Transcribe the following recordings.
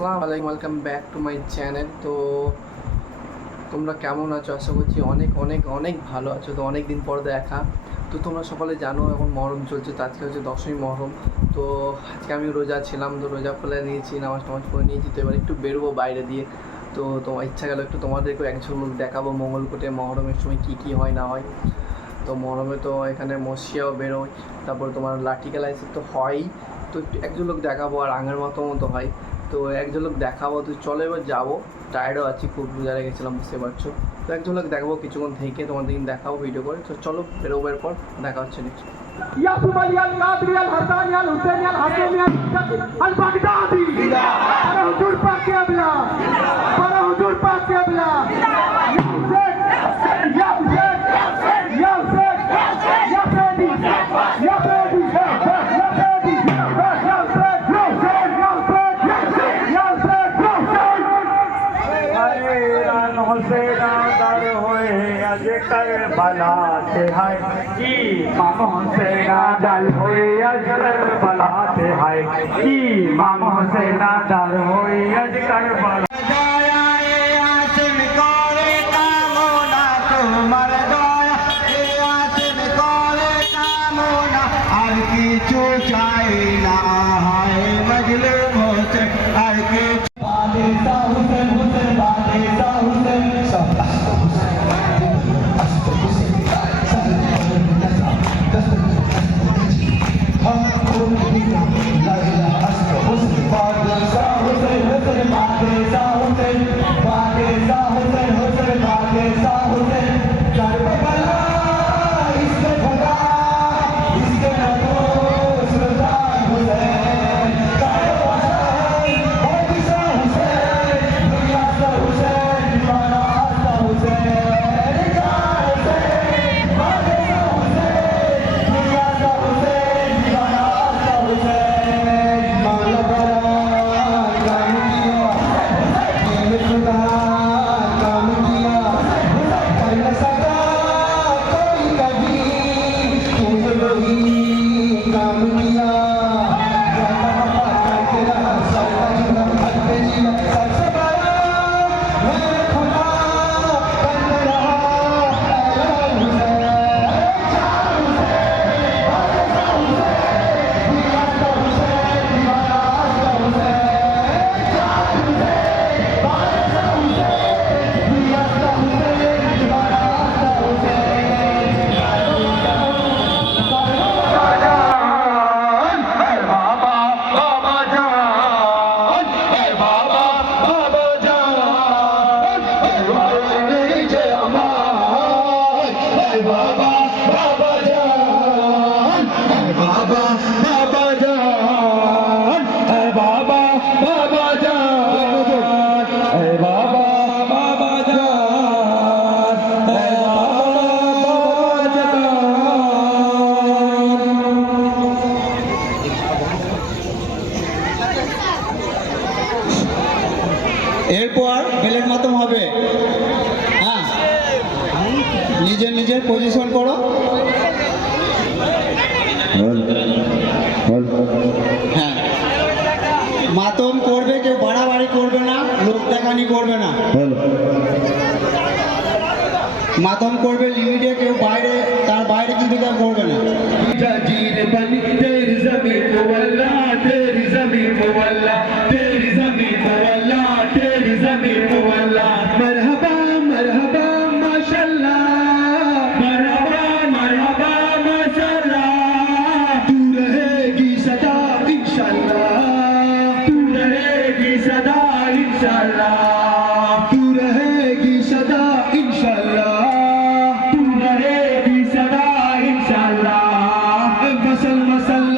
আসসালামু আলাইকুম, welcome back to my channel. তো তোমরা কেমন আছো? আশা করছি অনেক অনেক অনেক ভালো আছো। তো অনেক দিন পর দেখা। তো তোমরা সকলে জানো এখন মহরম চলছে, তো আজকে হচ্ছে 10ই মহরম। তো আজকে আমি রোজা ছিলাম, তো রোজা খুলে নিয়েছি, নামাজ টামাজ করে নিয়েছি। তো এবার একটু বেরোবো বাইরে দিয়ে। তো তোমার ইচ্ছা গেল একটু তোমাদেরকেও এক ঝলক দেখাবো মঙ্গলকোটে মহরমের সময় কী কী হয় না হয়। তো মহরমে তো এখানে মসিয়াও বেরোয়, তারপর তোমার লাঠি খেলা এসে তো হয়ই। তো একটু এক ঝলক দেখাবো, আর আঙের মতো হয়। তো এক ঝলক দেখাবো। তো চলো এবার যাবো, টায়ার্ডও আছি খুব, রোজারে গেছিলাম বুঝতে পারছো। তো এক ঝলক দেখাবো কিছুক্ষণ থেকে, তোমাদের দেখাবো ভিডিও করে। তো চলো বেরোবো, এরপর দেখা হচ্ছে নেক্সট। يا صومالي القادري الحساني الحسيني الحسيني البغدادي على حضور پاک قبلہ على حضور پاک قبلہ يا حسين يا حسين يا حسين يا فادي يا فادي يا فادي يا حسين يا حسين يا حسين يا حسين حسین حسین در ہوئے اج کربلا سے ہے امام حسین در ہوئے اج کربلا سے ہے امام حسین در ہوئے اج کربلا এরপর বেলের মাতম হবে। হ্যাঁ, নিজের নিজের পজিশন করো। হ্যাঁ, মাতম করবে, কেউ বাড়াবাড়ি করবে না, লোক দেখানি করবে না। মাতম করবে লিমিটে, কেউ বাইরে তার বাইরে কিন্তু কেউ করবে না। مرحبا مرحبا माशाल्लाह मरहबा मरहबा माशाल्लाह तू रहेगी सदा इंशाल्लाह तू रहेगी सदा इंशाल्लाह तू रहेगी सदा इंशाल्लाह तू रहेगी सदा इंशाल्लाह मसल मसल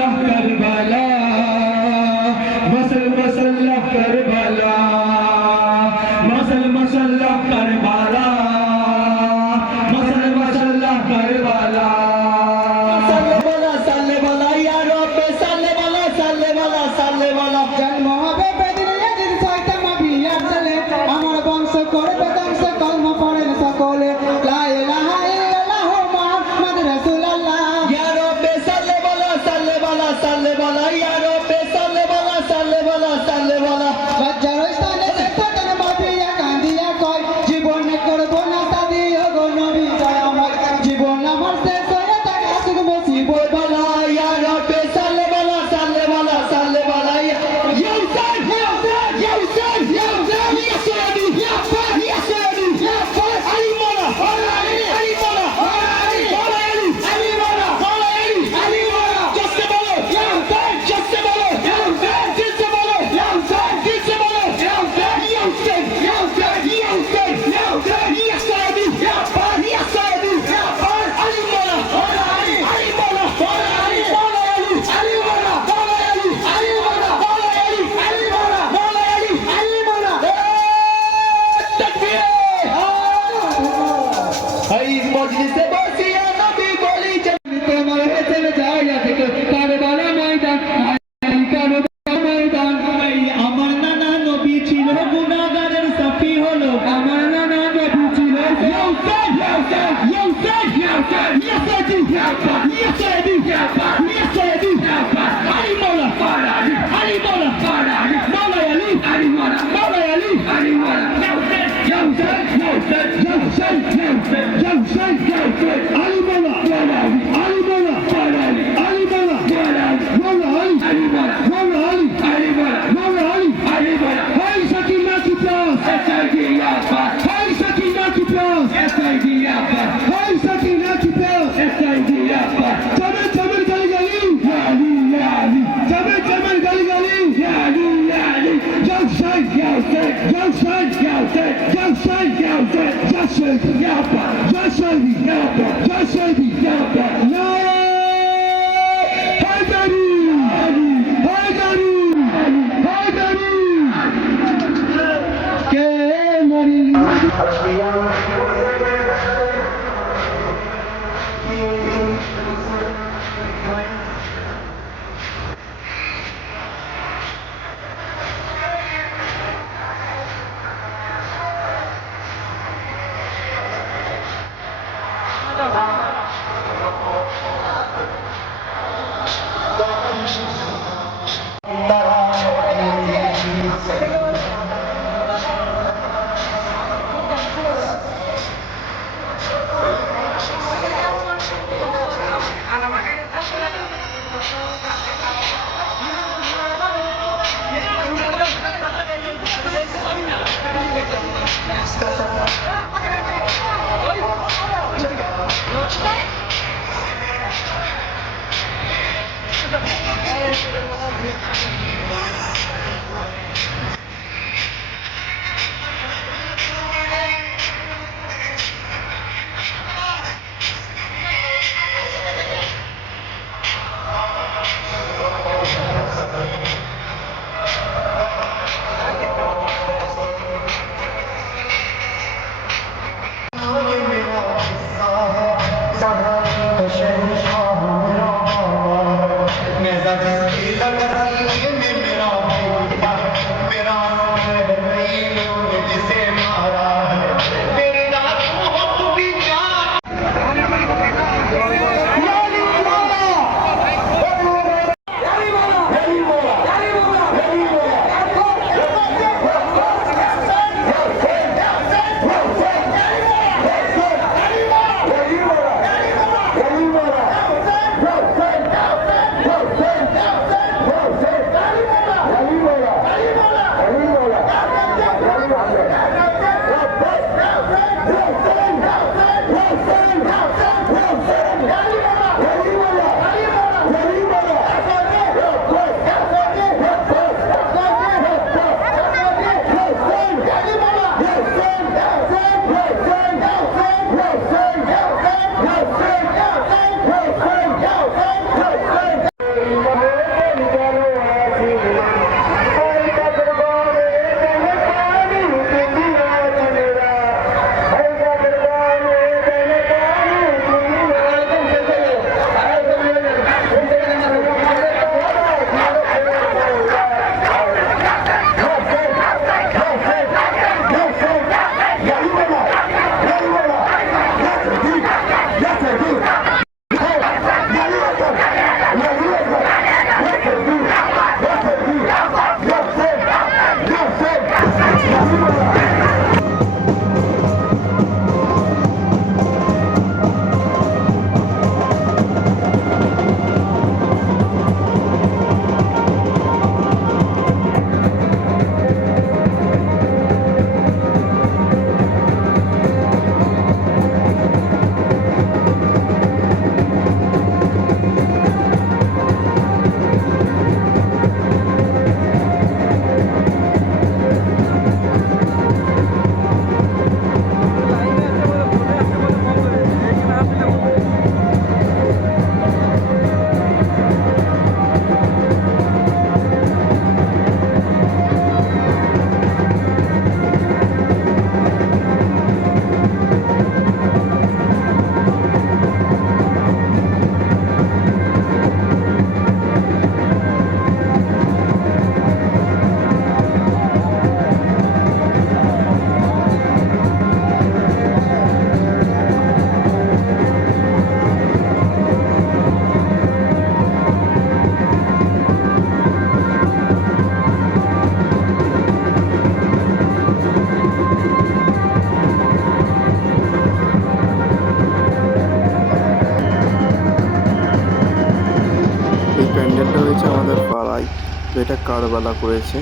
প্যান্ডেলটা হয়েছে আমাদের পাড়ায়, তো এটা কারবালা করেছে,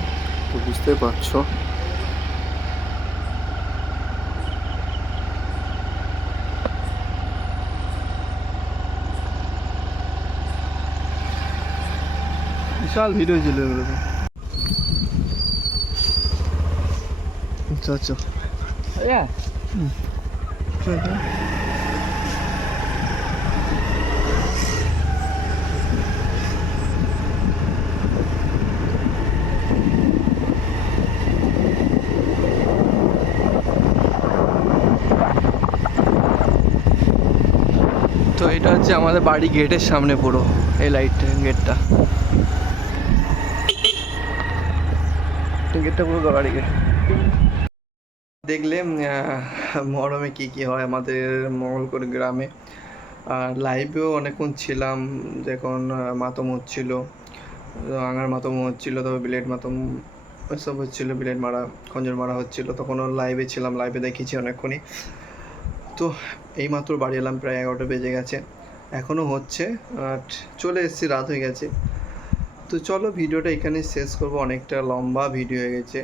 তো বুঝতে পারছো। বিশাল ভিড় হয়েছিল এগুলোতে। আচ্ছা আচ্ছা তো এটা হচ্ছে আমাদের বাড়ি গেটের সামনে পুরো এই লাইট গেটটা, গেটটা পুরো বাড়ি গেট। দেখলে মহরমে কি কি হয় আমাদের মঙ্গলকোট গ্রামে। আর লাইভেও অনেকক্ষণ ছিলাম, যখন মাতম হচ্ছিলো, আঙার মাতম হচ্ছিলো, তবে বিলেট মাতম এসব হচ্ছিলো, বিলেট মারা খঞ্জর মারা হচ্ছিলো, তখনও লাইভে ছিলাম, লাইভে দেখেছি অনেকক্ষণই। তো এইমাত্র বাড়ি এলাম, প্রায় 11টা বেজে গেছে, এখনও হচ্ছে, আর চলে এসেছি, রাত হয়ে গেছে। তো চলো ভিডিওটা এখানে শেষ করবো, অনেকটা লম্বা ভিডিও হয়ে গেছে।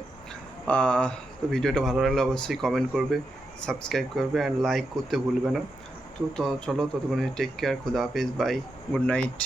তো ভিডিওটা ভালো লাগলে অবশ্যই কমেন্ট করবে, সাবস্ক্রাইব করবে, অ্যান্ড লাইক করতে ভুলবে না। তো চলো ততক্ষণে টেক কেয়ার, খুদা হাফেজ, বাই, গুড নাইট।